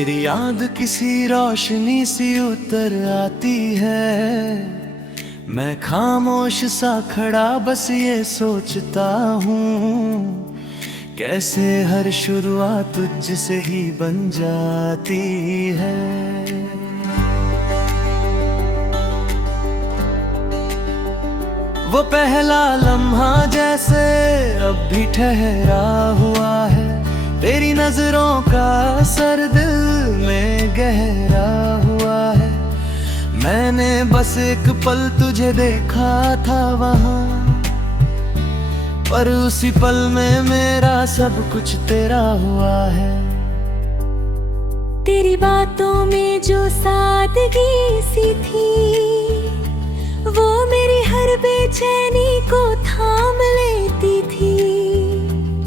तेरी याद किसी रोशनी सी उतर आती है। मैं खामोश सा खड़ा बस ये सोचता हूँ, कैसे हर शुरुआत तुझसे ही बन जाती है। वो पहला लम्हा जैसे अब भी ठहरा हुआ है, तेरी नजरों का असर दिल में गहरा हुआ है। मैंने बस एक पल तुझे देखा था वहाँ, पर उसी पल में मेरा सब कुछ तेरा हुआ है। तेरी बातों में जो सादगी सी थी, वो मेरी हर बेचैनी को थाम लेती थी।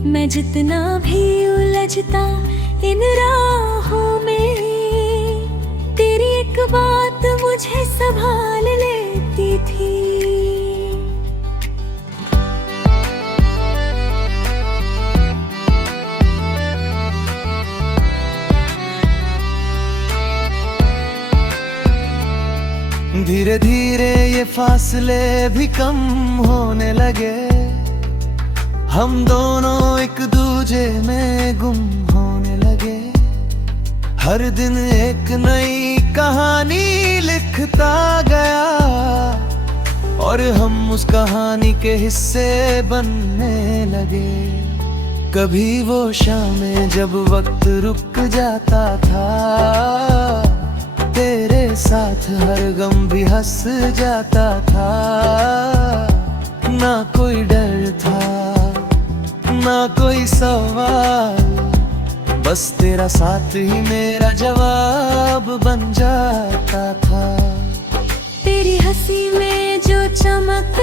मैं जितना भी उलझता इन राहों में, तेरी एक बात मुझे संभाल लेती थी। धीरे धीरे ये फासले भी कम होने लगे, हम दोनों एक दूजे में गुम होने लगे। हर दिन एक नई कहानी लिखता गया, और हम उस कहानी के हिस्से बनने लगे। कभी वो शामें जब वक्त रुक जाता था, तेरे साथ हर गम भी हंस जाता था। ना कोई डर था, ना कोई सवाल, बस तेरा साथ ही मेरा जवाब बन जाता था। तेरी हंसी में जो चमक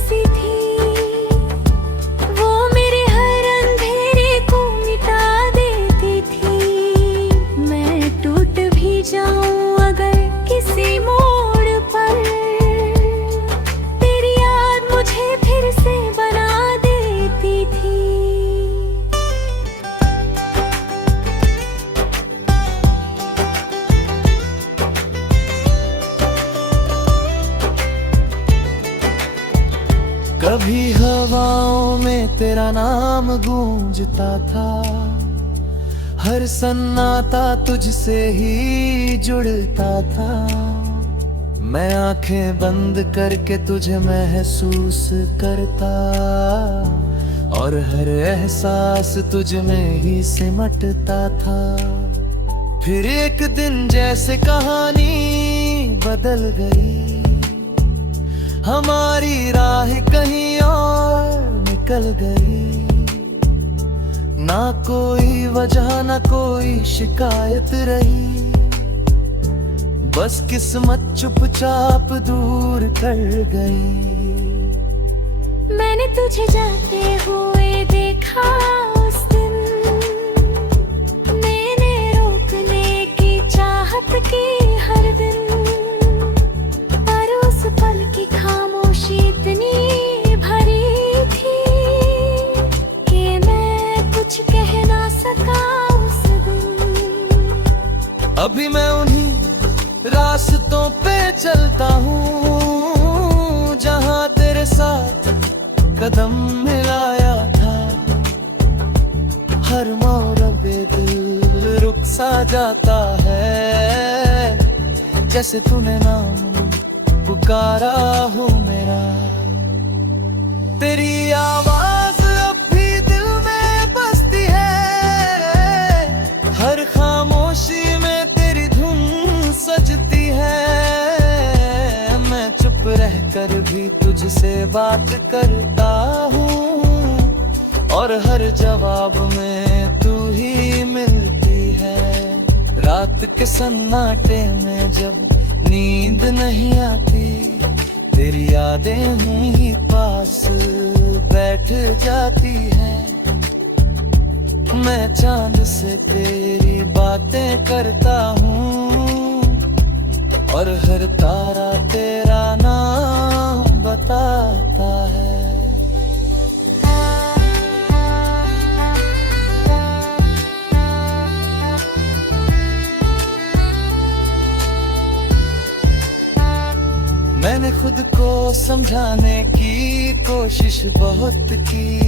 सी थी, वो मेरे हर अंधेरे को मिटा देती थी। मैं टूट भी जाऊं अगर किसी मोड़ पर, तेरी याद मुझे फिर से बना देती थी। कभी हवाओं में तेरा नाम गूंजता था, हर सन्नाटा तुझसे ही जुड़ता था। मैं आंखें बंद करके तुझे महसूस करता, और हर एहसास तुझ में ही सिमटता था। फिर एक दिन जैसे कहानी बदल गई, हमारी राह कहीं और निकल गई। ना कोई वजह ना कोई शिकायत रही, बस किस्मत चुपचाप दूर कर गई। मैंने तुझे जाते हुए देखा उस दिन, मैंने रोकने की चाहत की हर दिन, पर उस पल की खामोशी इतनी भरी थी कि मैं कुछ कह ना सका उस दिन। अभी मैं उन्हीं रास्तों पे चलता हूँ, जहाँ तेरे साथ कदम मिलाया था। हर मोड़ पे दिल रुक सा जाता है, जैसे तूने नाम पुकारा हो मेरा। तेरी आवाज अब भी दिल में बसती है, हर खामोशी में तेरी धुन सजती है। मैं चुप रहकर भी तुझसे बात करता हूँ, और हर जवाब में तू ही मिलती है। रात के सन्नाटे में जब नींद नहीं आती, तेरी यादें ही पास बैठ जाती हैं। मैं चांद से तेरी बातें करता हूँ, और हर तारा तेरा नाम बताता है। मैंने खुद को समझाने की कोशिश बहुत की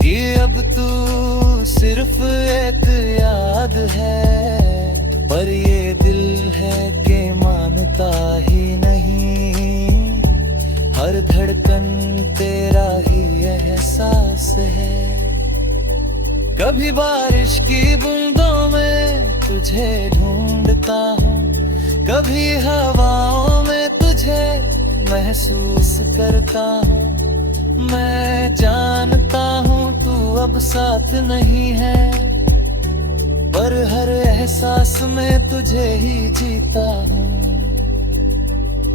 कि अब तू सिर्फ एक याद है, पर ये दिल है कि मानता ही नहीं। हर धड़कन तेरा ही एहसास है। कभी बारिश की बूंदों में तुझे ढूंढता हूँ, कभी हवाओं में तुझे महसूस करता हूँ। मैं जानता हूँ तू अब साथ नहीं है, पर हर एहसास में तुझे ही जीता हूँ।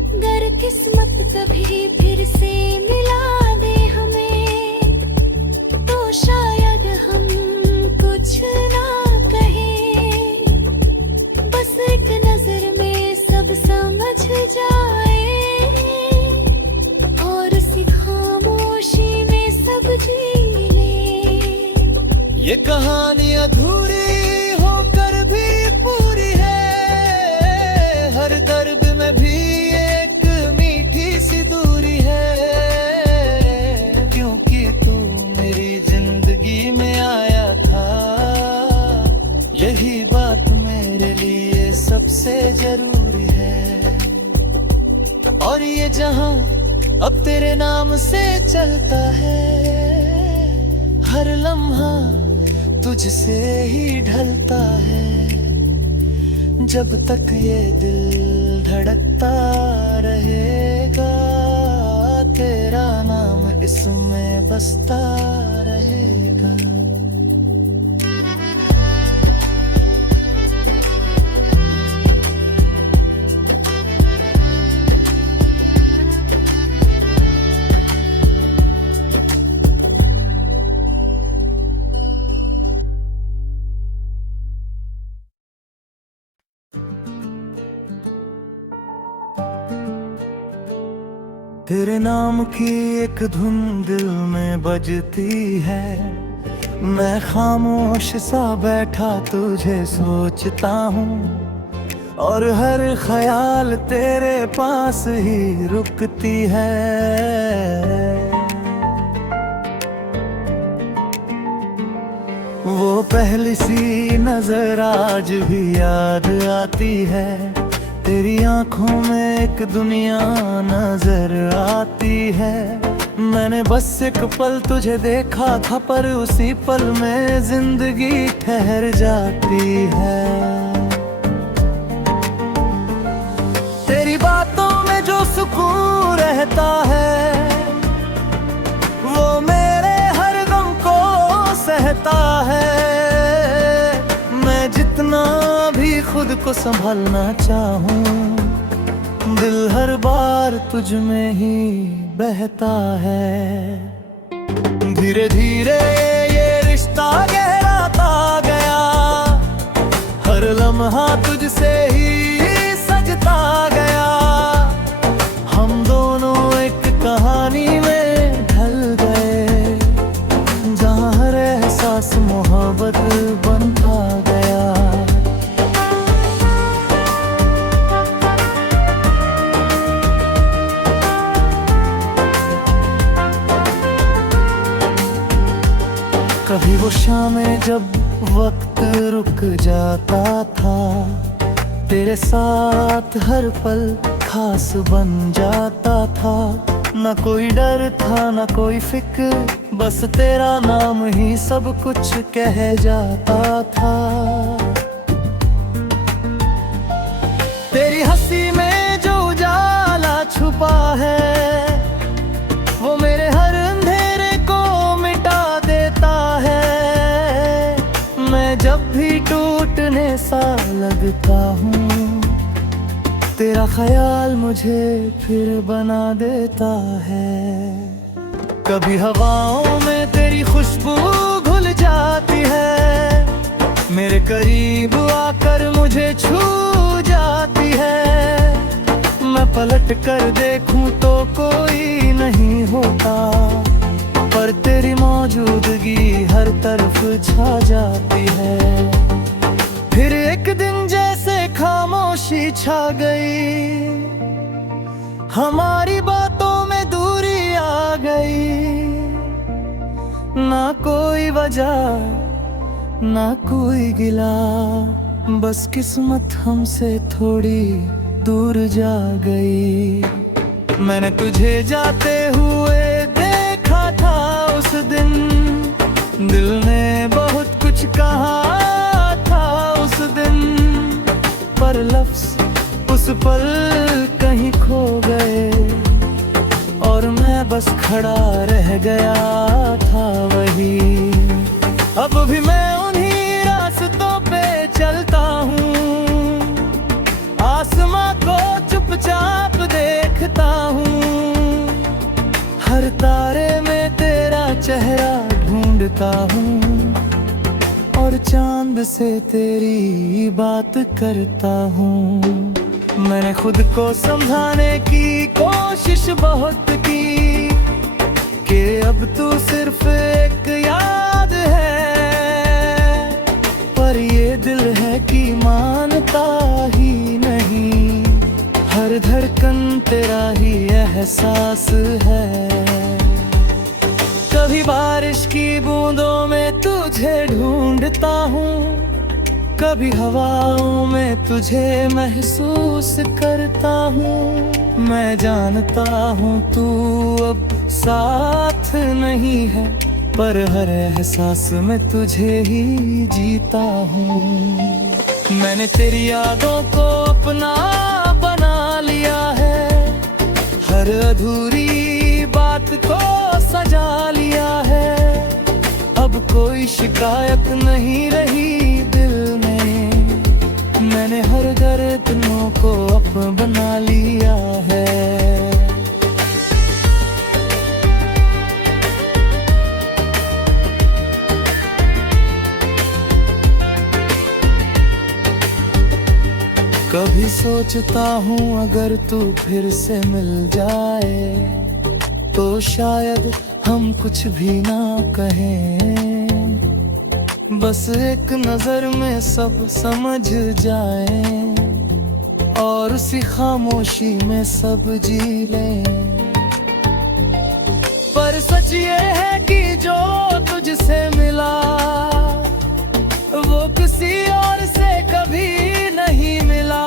अगर किस्मत कभी फिर से मिला दे हमें, तो शायद हम कुछ ना कहें, बस एक नजर में सब समझ जाए और उसी खामोशी में सब जी ले। ये कहानी अधूरी होकर भी पूरी है, हर दर्द में भी एक मीठी सी दूरी है, क्योंकि तू मेरी जिंदगी में आया था। यही बात मेरे लिए सबसे जरूरी है, और ये जहां अब तेरे नाम से चलता है। हर लम्हा तुझसे ही ढलता है, जब तक ये दिल धड़कता रहेगा, तेरा नाम इसमें बसता रहेगा। तेरे नाम की एक धुन दिल में बजती है, मैं खामोश सा बैठा तुझे सोचता हूँ, और हर ख्याल तेरे पास ही रुकती है। वो पहली सी नजर आज भी याद आती है, तेरी आंखों में एक दुनिया नजर आती है। मैंने बस एक पल तुझे देखा था, पर उसी पल में जिंदगी ठहर जाती है। तेरी बातों में जो सुकून रहता है, वो मेरे हर गम को सहता है। मैं जितना भी खुद को संभालना चाहूं, दिल हर बार तुझ में ही बहता है। धीरे धीरे ये रिश्ता गहराता गया, हर लम्हा तुझसे ही सजता गया। हम दोनों एक कहानी में ढल गए, जहाँ हर एहसास मोहब्बत बनता गया। कभी वो शामें जब वक्त रुक जाता था, तेरे साथ हर पल खास बन जाता था। न कोई डर था न कोई फिक्र, बस तेरा नाम ही सब कुछ कह जाता था। तेरी हंसी में जो उजाला छुपा है, वो मेरे हर अंधेरे को मिटा देता है। मैं जब भी टूटने सा लगता हूँ, तेरा ख्याल मुझे फिर बना देता है। कभी हवाओं में तेरी खुशबू घुल जाती है, मेरे करीब आकर मुझे छू जाती है। मैं पलट कर देखूं तो कोई नहीं होता, पर तेरी मौजूदगी हर तरफ छा जाती है। फिर एक दिन जैसे खामोशी छा गई, हमारी बातों में दूरी आ गई, ना कोई वजह ना कोई गिला, बस किस्मत हमसे थोड़ी दूर जा गई। मैंने तुझे जाते हुए देखा था उस दिन, दिल ने बहुत कुछ कहा था उस दिन, पर लफ्ज़ उस पल कहीं खो गए, और मैं बस खड़ा रह गया था वही। अब भी मैं उन्हीं रास्तों पे चलता हूँ, आसमां को चुपचाप देखता हूँ, हर तारे में तेरा चेहरा ढूंढता हूँ, और चांद से तेरी बात करता हूँ। मैंने खुद को समझाने की कोशिश बहुत की कि अब तू सिर्फ एक याद है, पर ये दिल है कि मानता ही नहीं, हर धड़कन तेरा ही एहसास है। कभी बारिश की बूंदों में तुझे ढूंढता हूँ, कभी हवाओं में तुझे महसूस करता हूँ। मैं जानता हूँ तू अब साथ नहीं है, पर हर एहसास में तुझे ही जीता हूँ। मैंने तेरी यादों को अपना बना लिया है, हर अधूरी बात को सजा लिया है, अब कोई शिकायत नहीं रही दिल में, मैंने हर दर्दों को अपना बना लिया है। कभी सोचता हूँ अगर तू फिर से मिल जाए, तो शायद हम कुछ भी ना कहें, बस एक नजर में सब समझ जाए, और उसी खामोशी में सब जी लें। पर सच ये है कि जो तुझसे मिला वो किसी और से कभी नहीं मिला,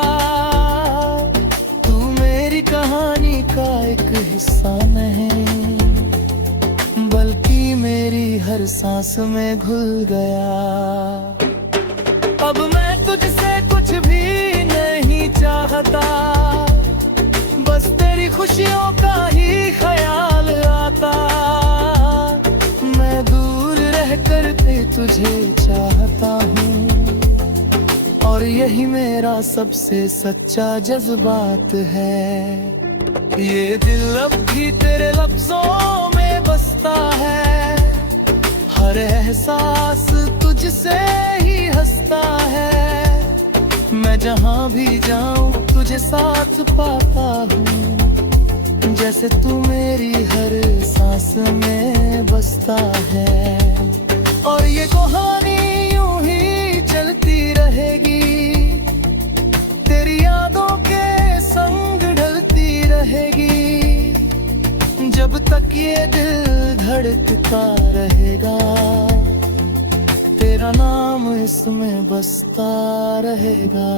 तू मेरी कहानी का एक हिस्सा नहीं, बल्कि मेरी हर सांस में घुल गया। अब मैं तुझसे कुछ भी नहीं चाहता, बस तेरी खुशियों का ही ख्याल आता, मैं दूर रहकर भी तुझे चाहता हूँ, और यही मेरा सबसे सच्चा जज्बात है। ये दिल अब भी तेरे लफ्जों में बसता है, हर एहसास तुझसे ही हंसता है, मैं जहाँ भी जाऊँ तुझे साथ पाता हूँ, जैसे तू मेरी हर सांस में बसता है। और ये कहानी यूं ही चलती रहेगी, तेरी यादों के संग ढलती रहेगी, जब तक ये दिल धड़कता रहेगा, तेरा नाम इसमें बसता रहेगा।